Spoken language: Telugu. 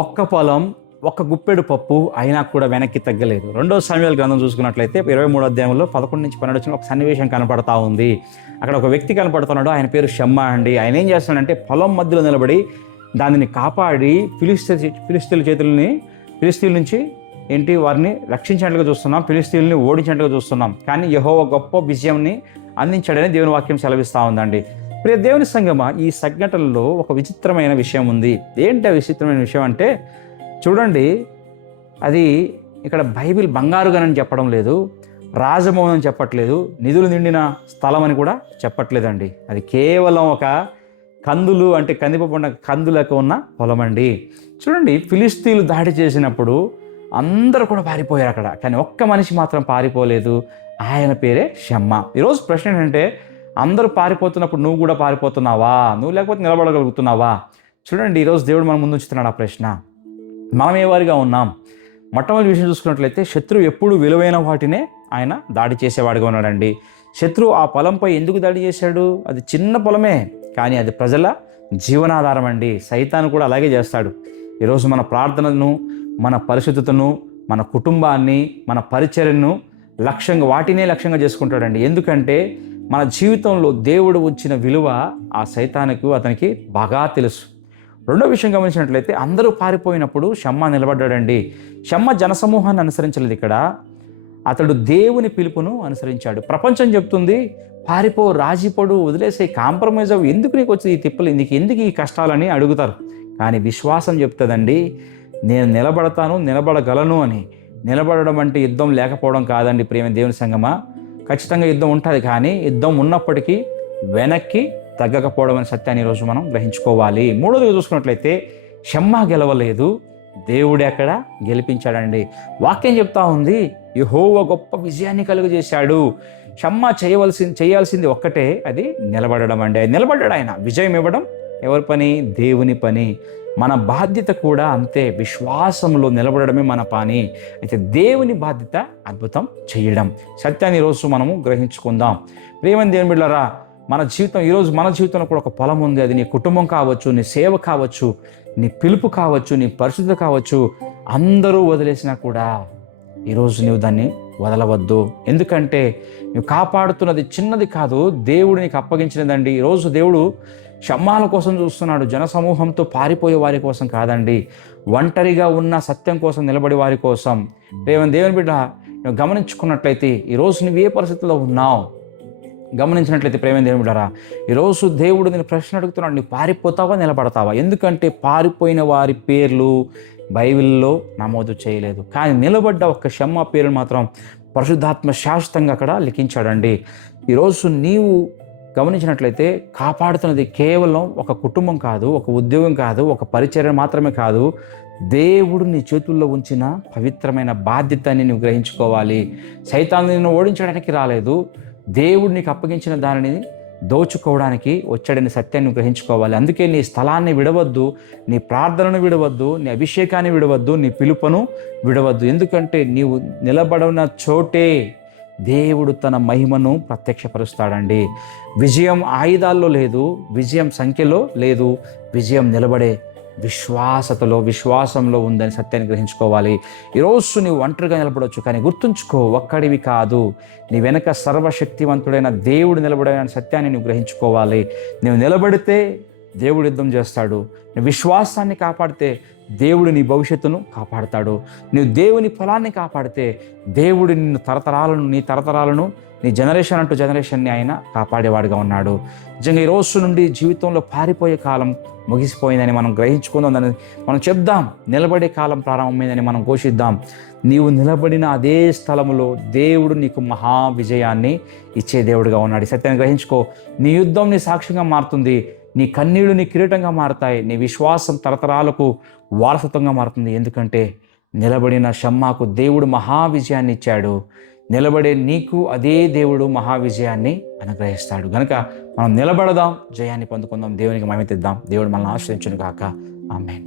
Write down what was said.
ఒక్క పొలం, ఒక్క గుప్పెడు పప్పు అయినా కూడా వెనక్కి తగ్గలేదు. 2 సమూయేలు గ్రంథం చూసుకున్నట్లయితే 23 అధ్యాయంలో 11-12 ఒక సన్నివేశం కనపడతా ఉంది. అక్కడ ఒక వ్యక్తి కనపడుతున్నాడు. ఆయన పేరు షమ్మా అండి. ఆయన ఏం చేస్తున్నాడంటే పొలం మధ్యలో నిలబడి దానిని కాపాడి ఫిలిస్తీన్ల నుంచి వారిని రక్షించినట్లుగా చూస్తున్నాం, ఫిలిస్తీన్లని ఓడించినట్లుగా చూస్తున్నాం. కానీ యెహోవా గొప్ప విజయంని అందించాడని దేవుని వాక్యం సెలవిస్తూ ఉందండి. ప్రియ దేవుని సంగమా, ఈ సంఘటనలో ఒక విచిత్రమైన విషయం ఉంది. ఏంటి ఆ విచిత్రమైన విషయం అంటే, చూడండి, అది ఇక్కడ బైబిల్ బంగారు గని చెప్పడం లేదు, రాజమౌనం చెప్పట్లేదు, నిధులు నిండిన స్థలం అని కూడా చెప్పట్లేదండి. అది కేవలం ఒక కందులు, అంటే కందిపప్పు ఉన్న కందులకు ఉన్న పొలం అండి. చూడండి, ఫిలిస్తీన్లు దాడి చేసినప్పుడు అందరూ కూడా పారిపోయారు అక్కడ, కానీ ఒక్క మనిషి మాత్రం పారిపోలేదు. ఆయన పేరే షమ్మా. ఈరోజు ప్రశ్న ఏంటంటే, అందరూ పారిపోతున్నప్పుడు నువ్వు కూడా పారిపోతున్నావా? నువ్వు లేకపోతే నిలబడగలుగుతున్నావా? చూడండి, ఈరోజు దేవుడు మన ముందు ఉంచుతున్నాడు ఆ ప్రశ్న. మనం ఏ వారిగా ఉన్నాం? మొట్టమొదటి విషయం చూసుకున్నట్లయితే, శత్రువు ఎప్పుడు విలువైన వాటినే ఆయన దాడి చేసేవాడిగా ఉన్నాడండి. శత్రువు ఆ పొలంపై ఎందుకు దాడి చేశాడు? అది చిన్న పొలమే, కానీ అది ప్రజల జీవనాధారం అండి. సైతాను కూడా అలాగే చేస్తాడు. ఈరోజు మన ప్రార్థనను, మన పరిశుద్ధతను, మన కుటుంబాన్ని, మన పరిచర్యను వాటినే లక్ష్యంగా చేసుకుంటాడండి. ఎందుకంటే మన జీవితంలో దేవుడు ఉంచిన విలువ ఆ సైతానుకు, అతనికి బాగా తెలుసు. రెండో విషయం గమనించినట్లయితే, అందరూ పారిపోయినప్పుడు షమ్మా నిలబడ్డాడండి. షమ్మా జనసమూహాన్ని అనుసరించలేదు, ఇక్కడ అతడు దేవుని పిలుపును అనుసరించాడు. ప్రపంచం చెప్తుంది, పారిపో, రాజీపడు, వదిలేసే, కాంప్రమైజ్ అవ్వు, ఎందుకు నీకు వచ్చి ఈ తిప్పలు, ఎందుకు ఈ కష్టాలని అడుగుతారు. కానీ విశ్వాసం చెప్తుందండి, నేను నిలబడతాను, నిలబడగలను అని. నిలబడడం అంటే యుద్ధం లేకపోవడం కాదండి ప్రియమైన దేవుని సంగమా. ఖచ్చితంగా యుద్ధం ఉంటుంది, కానీ యుద్ధం ఉన్నప్పటికీ వెనక్కి తగ్గకపోవడం అనే సత్యాన్ని ఈరోజు మనం గ్రహించుకోవాలి. మూడోదిగా చూసుకున్నట్లయితే, షమ్మా గెలవలేదు, దేవుడే అక్కడ గెలిపించాడండి. వాక్యం చెప్తా ఉంది, యెహోవా గొప్ప విజయాన్ని కలుగజేశాడు. షమ్మా చేయాల్సింది ఒక్కటే, అది నిలబడడం అండి. నిలబడ్డాడు ఆయన. విజయం ఇవ్వడం ఎవరి పని? దేవుని పని. మన బాధ్యత కూడా అంతే, విశ్వాసంలో నిలబడడమే మన పని. అయితే దేవుని బాధ్యత అద్భుతం చేయడం. సత్యాన్ని ఈరోజు మనము గ్రహించుకుందాం. ప్రియమైన దేవుని బిడ్డలారా, మన జీవితంలో కూడా ఒక పొలం ఉంది. అది నీ కుటుంబం కావచ్చు, నీ సేవ కావచ్చు, నీ పిలుపు కావచ్చు, నీ పరిశుద్ధత కావచ్చు. అందరూ వదిలేసినా కూడా ఈరోజు నువ్వు దాన్ని వదలవద్దు. ఎందుకంటే నువ్వు కాపాడుతున్నది చిన్నది కాదు, దేవుడు నీకు అప్పగించినదండి. ఈరోజు దేవుడు షమ్మాల కోసం చూస్తున్నాడు, జనసమూహంతో పారిపోయే వారి కోసం కాదండి, ఒంటరిగా ఉన్న సత్యం కోసం నిలబడి వారి కోసం. దేవుని బిడ్డ, నువ్వు గమనించుకున్నట్లయితే ఈరోజు నువ్వు ఏ పరిస్థితిలో ఉన్నావు గమనించినట్లయితే, ప్రేమైన దేవుని బిడ్డరా, ఈరోజు దేవుడు నేను ప్రశ్న అడుగుతున్నాడు, నువ్వు పారిపోతావా, నిలబడతావా? ఎందుకంటే పారిపోయిన వారి పేర్లు బైబిల్లో నమోదు చేయలేదు, కానీ నిలబడ్డ ఒక్క షమ్మా పేరు మాత్రం పరిశుద్ధాత్మ శాశ్వతంగా అక్కడ లిఖించాడండి. ఈరోజు నీవు గమనించినట్లయితే కాపాడుతున్నది కేవలం ఒక కుటుంబం కాదు, ఒక ఉద్యోగం కాదు, ఒక పరిచర్య మాత్రమే కాదు, దేవుడు నీ చేతుల్లో ఉంచిన పవిత్రమైన బాధ్యతని నువ్వు గ్రహించుకోవాలి. సైతాన్ని నిన్ను ఓడించడానికి రాలేదు, దేవుడు నీకు అప్పగించిన దానిని దోచుకోవడానికి వచ్చాడని సత్యాన్ని గ్రహించుకోవాలి. అందుకే నీ స్థలాన్ని విడవద్దు, నీ ప్రార్థనను విడవద్దు, నీ అభిషేకాన్ని విడవద్దు, నీ పిలుపును విడవద్దు. ఎందుకంటే నీవు నిలబడిన చోటే దేవుడు తన మహిమను ప్రత్యక్షపరుస్తాడండి. విజయం ఆయుధాల్లో లేదు, విజయం సంఖ్యలో లేదు, విజయం నిలబడే విశ్వాసంలో ఉందని సత్యాన్ని గ్రహించుకోవాలి. ఈరోజు నీవు ఒంటరిగా నిలబడవచ్చు, కానీ గుర్తుంచుకో, ఒక్కడివి కాదు, నీ వెనక సర్వశక్తివంతుడైన దేవుడు నిలబడిన సత్యాన్ని నువ్వు గ్రహించుకోవాలి. నువ్వు నిలబడితే దేవుడు యుద్ధం చేస్తాడు. నువ్వు విశ్వాసాన్ని కాపాడితే దేవుడు నీ భవిష్యత్తును కాపాడుతాడు. నువ్వు దేవుని ఫలాన్ని కాపాడితే దేవుడు నీ తరతరాలను నీ జనరేషన్ అంటూ జనరేషన్ని ఆయన కాపాడేవాడిగా ఉన్నాడు. నిజంగా ఈ రోజు నుండి జీవితంలో పారిపోయే కాలం ముగిసిపోయిందని మనం గ్రహించుకుందాం, మనం చెప్దాం. నిలబడే కాలం ప్రారంభమైందని మనం ఘోషిద్దాం. నీవు నిలబడిన అదే స్థలంలో దేవుడు నీకు మహా విజయాన్ని ఇచ్చే దేవుడిగా ఉన్నాడు. సత్యాన్ని గ్రహించుకో. నీ యుద్ధం నీ సాక్ష్యంగా మారుతుంది, నీ కన్నీళ్లు నీ కిరీటంగా మారుతాయి, నీ విశ్వాసం తరతరాలకు వారసత్వంగా మారుతుంది. ఎందుకంటే నిలబడిన షమ్మాకు దేవుడు మహావిజయాన్ని ఇచ్చాడు. నిలబడే నీకు అదే దేవుడు మహావిజయాన్ని అనుగ్రహిస్తాడు. కనుక మనం నిలబడదాం, జయాన్ని పొందుకుందాం, దేవునికి మహిమ తెద్దాం. దేవుడు మనల్ని ఆశ్రయించును గాక. ఆమేన్.